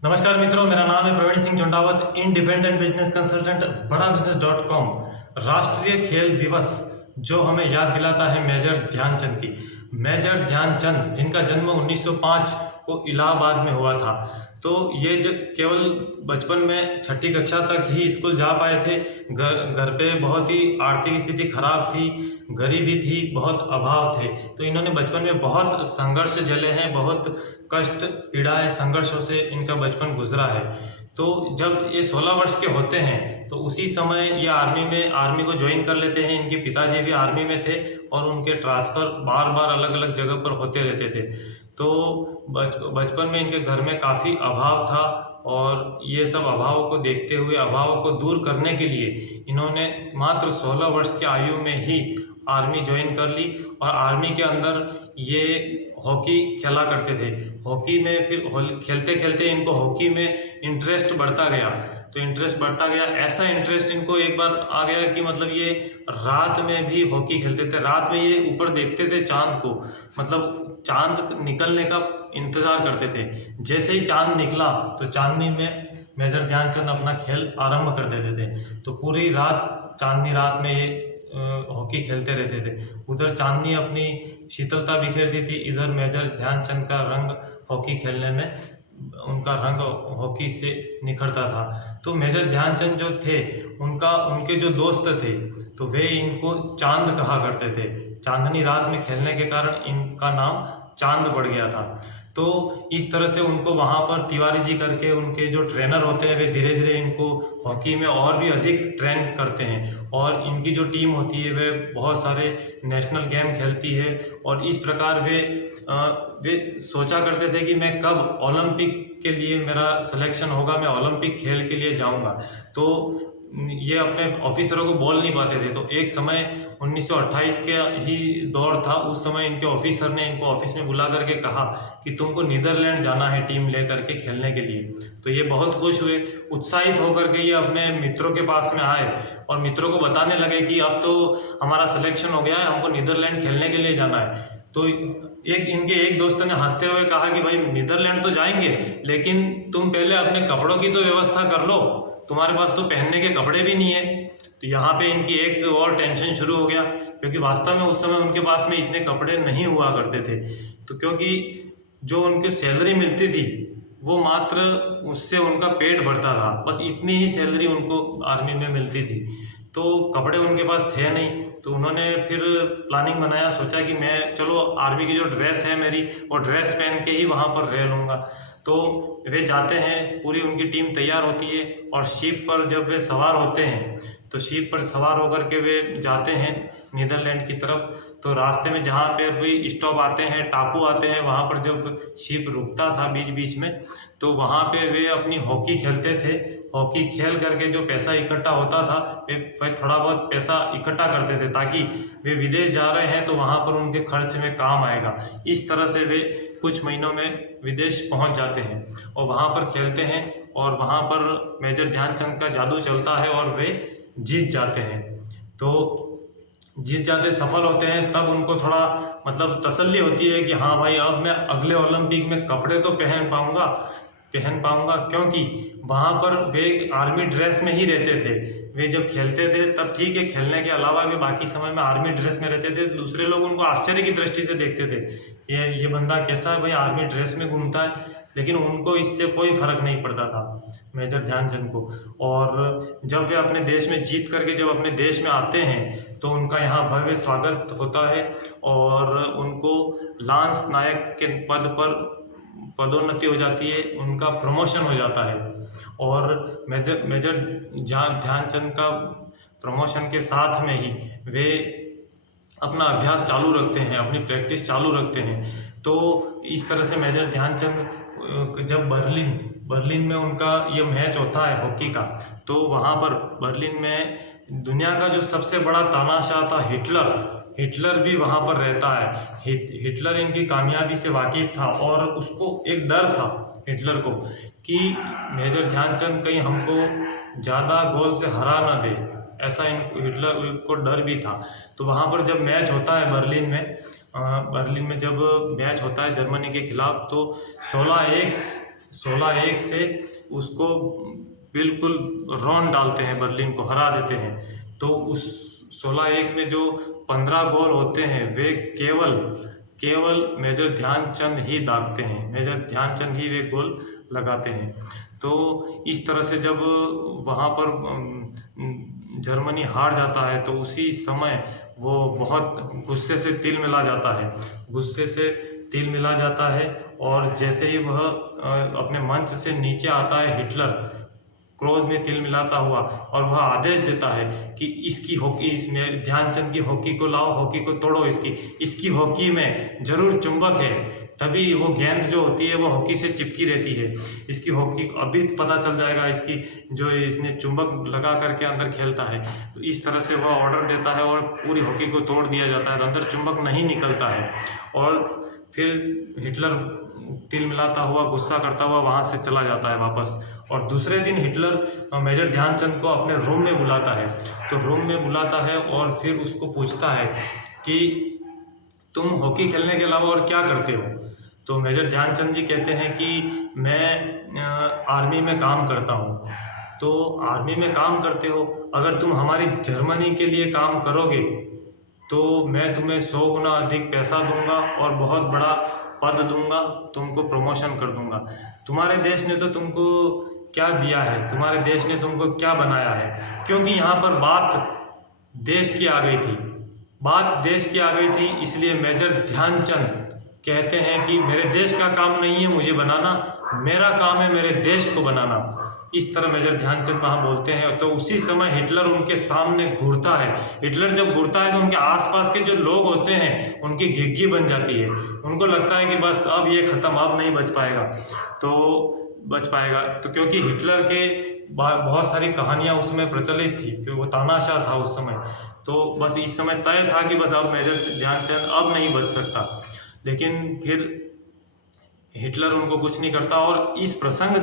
नमस्कार मित्रों, मेरा नाम है Pravin Singh Jhundawat, independent business consultant, Bada business dot com. राष्ट्रीय खेल दिवस जो हमें याद दिलाता है मेजर ध्यानचंद की। मेजर ध्यानचंद जिनका जन्म 1905 को इलाहाबाद में हुआ था। तो ये केवल बचपन में छठी कक्षा तक ही स्कूल जा पाए थे। घर पे बहुत ही आर्थिक स्थिति खराब थी, गरीबी थी, बहुत अभाव थे। तो इन्होंने बचपन में बहुत संघर्ष झेले हैं, बहुत कष्ट पीड़ाएं संघर्षों से इनका बचपन गुजरा है। तो जब ये 16 वर्ष के होते हैं तो उसी समय ये आर्मी को ज्वाइन कर लेते हैं। इनके पिताजी भी आर्मी में थे और उनके ट्रांसफ़र बार बार अलग अलग जगह पर होते रहते थे। तो बचपन में इनके घर में काफ़ी अभाव था और ये सब अभाव को देखते हुए, अभाव को दूर करने के लिए इन्होंने मात्र 16 वर्ष की आयु में ही आर्मी ज्वाइन कर ली। और आर्मी के अंदर ये हॉकी खेला करते थे। हॉकी में फिर खेलते खेलते इनको हॉकी में इंटरेस्ट बढ़ता गया। तो इंटरेस्ट बढ़ता गया, ऐसा इंटरेस्ट इनको एक बार आ गया कि मतलब ये रात में भी हॉकी खेलते थे। रात में ये ऊपर देखते थे चांद को, मतलब चांद निकलने का इंतज़ार करते थे। जैसे ही चांद निकला तो चांदनी में मेजर ध्यानचंद अपना खेल आरंभ कर देते थे। तो पूरी रात, चांदनी रात में ये हॉकी खेलते रहते थे। उधर चांदनी अपनी शीतलता बिखेरती थी, इधर मेजर ध्यानचंद का रंग हॉकी खेलने में, उनका रंग हॉकी से निखरता था। तो मेजर ध्यानचंद जो थे, उनके जो दोस्त थे तो वे इनको चांद कहा करते थे। चांदनी रात में खेलने के कारण इनका नाम चांद पड़ गया था। तो इस तरह से उनको वहाँ पर तिवारी जी करके उनके जो ट्रेनर होते हैं वे धीरे धीरे इनको हॉकी में और भी अधिक ट्रेन करते हैं। और इनकी जो टीम होती है वे बहुत सारे नेशनल गेम खेलती है। और इस प्रकार वे सोचा करते थे कि मैं कब ओलंपिक के लिए मेरा सिलेक्शन होगा, मैं ओलंपिक खेल के लिए जाऊंगा। तो ये अपने ऑफिसरों को बोल नहीं पाते थे। तो एक समय 1928 के ही दौर था, उस समय इनके ऑफिसर ने इनको ऑफिस में बुला करके कहा कि तुमको नीदरलैंड जाना है टीम लेकर के खेलने के लिए। तो ये बहुत खुश हुए, उत्साहित होकर के ये अपने मित्रों के पास में आए और मित्रों को बताने लगे कि अब तो हमारा सिलेक्शन हो गया है, हमको नीदरलैंड खेलने के लिए जाना है। तो इनके एक दोस्त ने हंसते हुए कहा कि भाई नीदरलैंड तो जाएंगे, लेकिन तुम पहले अपने कपड़ों की तो व्यवस्था कर लो, तुम्हारे पास तो पहनने के कपड़े भी नहीं है। तो यहाँ पे इनकी एक और टेंशन शुरू हो गया, क्योंकि वास्तव में उस समय उनके पास में इतने कपड़े नहीं हुआ करते थे। तो क्योंकि जो उनकी सैलरी मिलती थी वो मात्र उससे उनका पेट भरता था, बस इतनी ही सैलरी उनको आर्मी में मिलती थी। तो कपड़े उनके पास थे नहीं। तो उन्होंने फिर प्लानिंग बनाया, सोचा कि मैं चलो आर्मी की जो ड्रेस है मेरी, वो ड्रेस पहन के ही वहाँ पर रह लूँगा। तो वे जाते हैं, पूरी उनकी टीम तैयार होती है और शिप पर जब वे सवार होते हैं तो शिप पर सवार होकर के वे जाते हैं नीदरलैंड की तरफ। तो रास्ते में जहाँ पे भी स्टॉप आते हैं, टापू आते हैं, वहाँ पर जब शिप रुकता था बीच बीच में, तो वहाँ पे वे अपनी हॉकी खेलते थे। हॉकी खेल करके जो पैसा इकट्ठा होता था वे थोड़ा बहुत पैसा इकट्ठा करते थे, ताकि वे विदेश जा रहे हैं तो वहाँ पर उनके खर्च में काम आएगा। इस तरह से वे कुछ महीनों में विदेश पहुँच जाते हैं और वहाँ पर खेलते हैं और वहाँ पर मेजर ध्यानचंद का जादू चलता है और वे जीत जाते हैं। तो जीत जाते, सफल होते हैं, तब उनको थोड़ा मतलब तसल्ली होती है कि हाँ भाई, अब मैं अगले ओलंपिक में कपड़े तो पहन पाऊँगा, क्योंकि वहाँ पर वे आर्मी ड्रेस में ही रहते थे। वे जब खेलते थे तब ठीक है, खेलने के अलावा वे बाकी समय में आर्मी ड्रेस में रहते थे। दूसरे लोग उनको आश्चर्य की दृष्टि से देखते थे, ये बंदा कैसा है भाई, आर्मी ड्रेस में घूमता है। लेकिन उनको इससे कोई फर्क नहीं पड़ता था मेजर ध्यानचंद को। और जब वे अपने देश में जीत करके जब अपने देश में आते हैं तो उनका यहाँ भव्य स्वागत होता है और उनको लांस नायक के पद पर पदोन्नति हो जाती है, उनका प्रमोशन हो जाता है। और मेजर ध्यानचंद का प्रमोशन के साथ में ही वे अपना अभ्यास चालू रखते हैं, अपनी प्रैक्टिस चालू रखते हैं। तो इस तरह से मेजर ध्यानचंद जब बर्लिन में उनका ये मैच होता है हॉकी का, तो वहाँ पर बर्लिन में दुनिया का जो सबसे बड़ा तानाशाह था हिटलर भी वहाँ पर रहता है। हिटलर इनकी कामयाबी से वाकिफ था और उसको एक डर था हिटलर को कि मेजर ध्यानचंद कहीं हमको ज़्यादा गोल से हरा ना दे, ऐसा हिटलर को डर भी था। तो वहाँ पर जब मैच होता है बर्लिन में जब मैच होता है जर्मनी के खिलाफ, तो 16-1 से उसको बिल्कुल रौंद डालते हैं, बर्लिन को हरा देते हैं। तो उस 16-1 में जो 15 गोल होते हैं वे केवल मेजर ध्यानचंद ही दागते हैं, मेजर ध्यानचंद ही वे गोल लगाते हैं। तो इस तरह से जब वहाँ पर जर्मनी हार जाता है तो उसी समय वो बहुत गुस्से से तिल मिला जाता है, गुस्से से तिल मिला जाता है। और जैसे ही वह अपने मंच से नीचे आता है, हिटलर क्रोध में तिल मिलाता हुआ, और वह आदेश देता है कि इसकी हॉकी, इसमें ध्यानचंद की हॉकी को लाओ, हॉकी को तोड़ो, इसकी हॉकी में जरूर चुंबक है, तभी वो गेंद जो होती है वो हॉकी से चिपकी रहती है, इसकी हॉकी अभी पता चल जाएगा, इसकी जो इसने चुंबक लगा करके अंदर खेलता है। तो इस तरह से वह ऑर्डर देता है और पूरी हॉकी को तोड़ दिया जाता है, तो अंदर चुंबक नहीं निकलता है। और फिर हिटलर तिल मिलाता हुआ, गुस्सा करता हुआ वहाँ से चला जाता है वापस। और दूसरे दिन हिटलर मेजर ध्यानचंद को अपने रूम में बुलाता है, तो रूम में बुलाता है और फिर उसको पूछता है कि तुम हॉकी खेलने के अलावा और क्या करते हो। तो मेजर ध्यानचंद जी कहते हैं कि मैं आर्मी में काम करता हूँ। तो आर्मी में काम करते हो, अगर तुम हमारी जर्मनी के लिए काम करोगे तो मैं तुम्हें 100 गुना अधिक पैसा दूंगा और बहुत बड़ा पद दूंगा, तुमको प्रमोशन कर दूंगा। तुम्हारे देश ने तो तुमको क्या दिया है, तुम्हारे देश ने तुमको क्या बनाया है। क्योंकि यहाँ पर बात देश की आ गई थी, बात देश की आ गई थी, इसलिए मेजर ध्यानचंद कहते हैं कि मेरे देश का काम नहीं है मुझे बनाना, मेरा काम है मेरे देश को बनाना। इस तरह मेजर ध्यानचंद वहाँ बोलते हैं। तो उसी समय हिटलर उनके सामने घूरता है। हिटलर जब घूरता है तो उनके आसपास के जो लोग होते हैं उनकी घिघी बन जाती है, उनको लगता है कि बस अब ये ख़त्म, अब नहीं बच पाएगा। तो क्योंकि हिटलर के बहुत सारी कहानियाँ उसमें प्रचलित थी, क्योंकि वो तानाशाह था उस समय। तो बस इस समय तय था कि बस अब मेजर ध्यानचंद अब नहीं बच सकता। लेकिन फिर हिटलर उनको कुछ नहीं करता और इस प्रसंग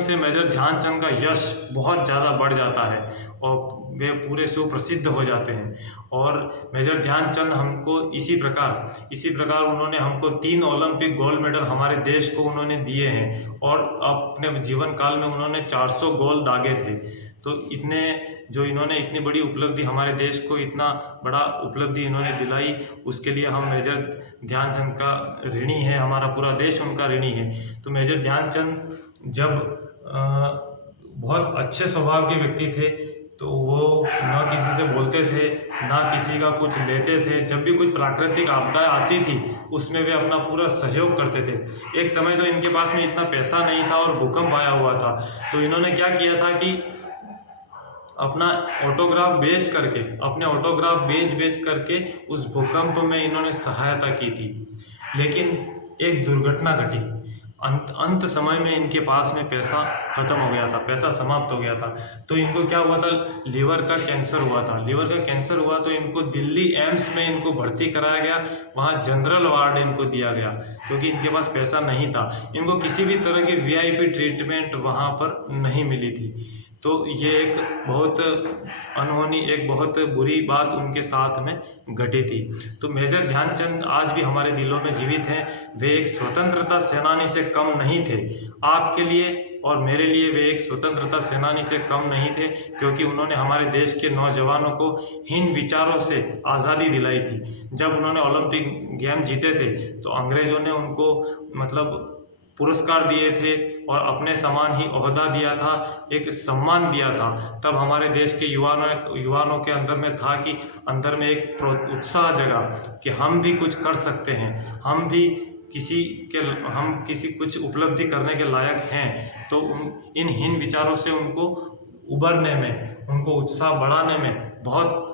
से मेजर ध्यानचंद का यश बहुत ज़्यादा बढ़ जाता है और वे पूरे सुप्रसिद्ध हो जाते हैं। और मेजर ध्यानचंद हमको इसी प्रकार उन्होंने हमको 3 ओलंपिक गोल्ड मेडल हमारे देश को उन्होंने दिए हैं और अपने जीवन काल में उन्होंने 400 गोल दागे थे। तो इन्होंने इतनी बड़ी उपलब्धि, हमारे देश को इतना बड़ा उपलब्धि इन्होंने दिलाई, उसके लिए हम मेजर ध्यानचंद का ऋणी है, हमारा पूरा देश उनका ऋणी है। तो मेजर ध्यानचंद जब बहुत अच्छे स्वभाव के व्यक्ति थे, तो वो ना किसी से बोलते थे, ना किसी का कुछ लेते थे। जब भी कोई प्राकृतिक आपदाएं आती थी उसमें वे अपना पूरा सहयोग करते थे। एक समय तो इनके पास में इतना पैसा नहीं था और भूकंप आया हुआ था, तो इन्होंने क्या किया था कि अपना ऑटोग्राफ बेच करके उस भूकंप में इन्होंने सहायता की थी। लेकिन एक दुर्घटना घटी, अंत समय में इनके पास में पैसा ख़त्म हो गया था, पैसा समाप्त हो गया था। तो इनको क्या हुआ था, लीवर का कैंसर हुआ तो इनको दिल्ली एम्स में इनको भर्ती कराया गया, वहाँ जनरल वार्ड इनको दिया गया क्योंकि इनके पास पैसा नहीं था। इनको किसी भी तरह की VIP ट्रीटमेंट वहाँ पर नहीं मिली थी। तो ये एक बहुत अनहोनी, एक बहुत बुरी बात उनके साथ में घटी थी। तो मेजर ध्यानचंद आज भी हमारे दिलों में जीवित हैं। वे एक स्वतंत्रता सेनानी से कम नहीं थे। आपके लिए और मेरे लिए वे एक स्वतंत्रता सेनानी से कम नहीं थे, क्योंकि उन्होंने हमारे देश के नौजवानों को हीन विचारों से आज़ादी दिलाई थी। जब उन्होंने ओलंपिक गेम जीते थे तो अंग्रेज़ों ने उनको पुरस्कार दिए थे और अपने समान ही ओहदा दिया था, एक सम्मान दिया था। तब हमारे देश के युवानों के अंदर में था कि अंदर में एक उत्साह जगा कि हम भी कुछ कर सकते हैं, हम किसी कुछ उपलब्धि करने के लायक हैं। तो इन हीन विचारों से उनको उबरने में, उनको उत्साह बढ़ाने में बहुत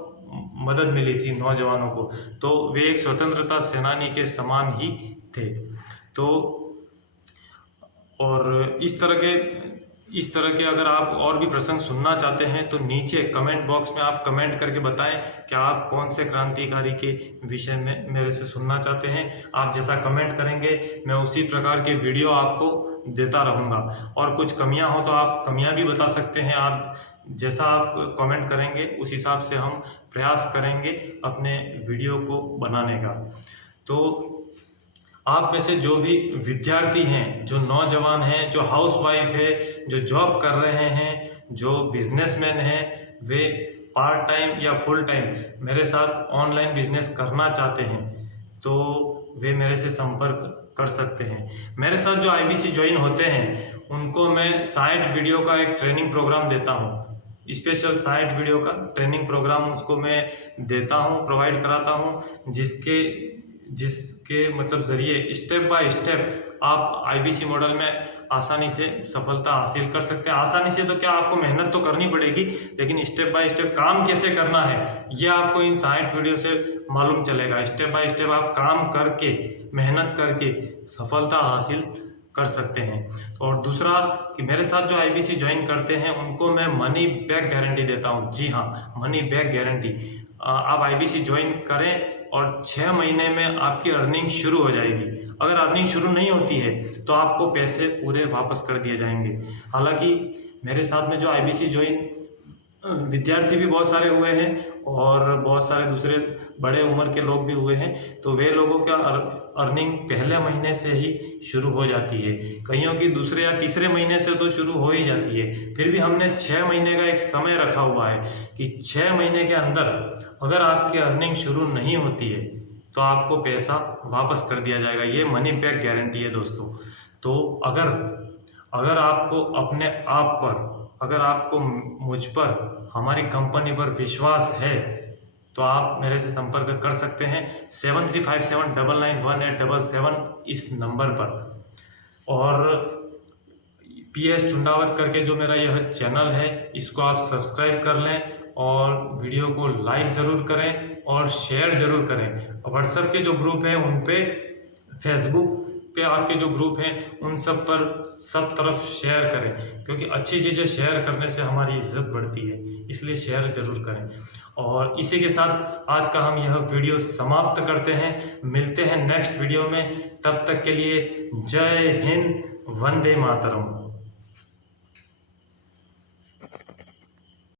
मदद मिली थी नौजवानों को। तो वे एक स्वतंत्रता सेनानी के समान ही थे। तो और इस तरह के अगर आप और भी प्रसंग सुनना चाहते हैं तो नीचे कमेंट बॉक्स में आप कमेंट करके बताएं कि आप कौन से क्रांतिकारी के विषय में मेरे से सुनना चाहते हैं। आप जैसा कमेंट करेंगे मैं उसी प्रकार के वीडियो आपको देता रहूँगा। और कुछ कमियां हो तो आप कमियां भी बता सकते हैं। आप जैसा आप कमेंट करेंगे उस हिसाब से हम प्रयास करेंगे अपने वीडियो को बनाने का। तो आप में से जो भी विद्यार्थी हैं, जो नौजवान हैं, जो हाउसवाइफ है, जो जॉब कर रहे हैं, जो बिजनेसमैन हैं, वे पार्ट टाइम या फुल टाइम मेरे साथ ऑनलाइन बिजनेस करना चाहते हैं तो वे मेरे से संपर्क कर सकते हैं। मेरे साथ जो IBC ज्वाइन होते हैं उनको मैं 60 वीडियो का एक ट्रेनिंग प्रोग्राम देता हूँ, स्पेशल 60 वीडियो का ट्रेनिंग प्रोग्राम उसको मैं देता हूँ, प्रोवाइड कराता हूँ, जिसके मतलब ज़रिए स्टेप बाय स्टेप आप IBC मॉडल में आसानी से सफलता हासिल कर सकते हैं। आसानी से तो क्या, आपको मेहनत तो करनी पड़ेगी, लेकिन स्टेप बाय स्टेप काम कैसे करना है यह आपको इन 60 वीडियो से मालूम चलेगा। स्टेप बाय स्टेप आप काम करके, मेहनत करके सफलता हासिल कर सकते हैं। और दूसरा कि मेरे साथ जो IBC ज्वाइन करते हैं उनको मैं मनी बैक गारंटी देता हूं। जी हाँ, मनी बैक गारंटी। आप IBC ज्वाइन करें और 6 महीने में आपकी अर्निंग शुरू हो जाएगी। अगर अर्निंग शुरू नहीं होती है तो आपको पैसे पूरे वापस कर दिए जाएंगे। हालांकि मेरे साथ में जो IBC ज्वाइन विद्यार्थी भी बहुत सारे हुए हैं और बहुत सारे दूसरे बड़े उम्र के लोग भी हुए हैं, तो वे लोगों का अर्निंग पहले महीने से ही शुरू हो जाती है। कईयों की दूसरे या तीसरे महीने से तो शुरू हो ही जाती है। फिर भी हमने 6 महीने का एक समय रखा हुआ है कि 6 महीने के अंदर अगर आपकी अर्निंग शुरू नहीं होती है तो आपको पैसा वापस कर दिया जाएगा। ये मनी बैक गारंटी है दोस्तों। तो अगर आपको अपने आप पर, अगर आपको मुझ पर, हमारी कंपनी पर विश्वास है तो आप मेरे से संपर्क कर सकते हैं 7357991877 इस नंबर पर। और PS चुंडावत करके जो मेरा यह चैनल है इसको आप सब्सक्राइब कर लें और वीडियो को लाइक ज़रूर करें और शेयर ज़रूर करें। व्हाट्सएप के जो ग्रुप हैं उन पे, फेसबुक पे आपके जो ग्रुप हैं उन सब पर सब तरफ शेयर करें, क्योंकि अच्छी चीज़ें शेयर करने से हमारी इज्जत बढ़ती है, इसलिए शेयर ज़रूर करें। और इसी के साथ आज का हम यह वीडियो समाप्त करते हैं। मिलते हैं नेक्स्ट वीडियो में, तब तक के लिए जय हिंद, वंदे मातरम।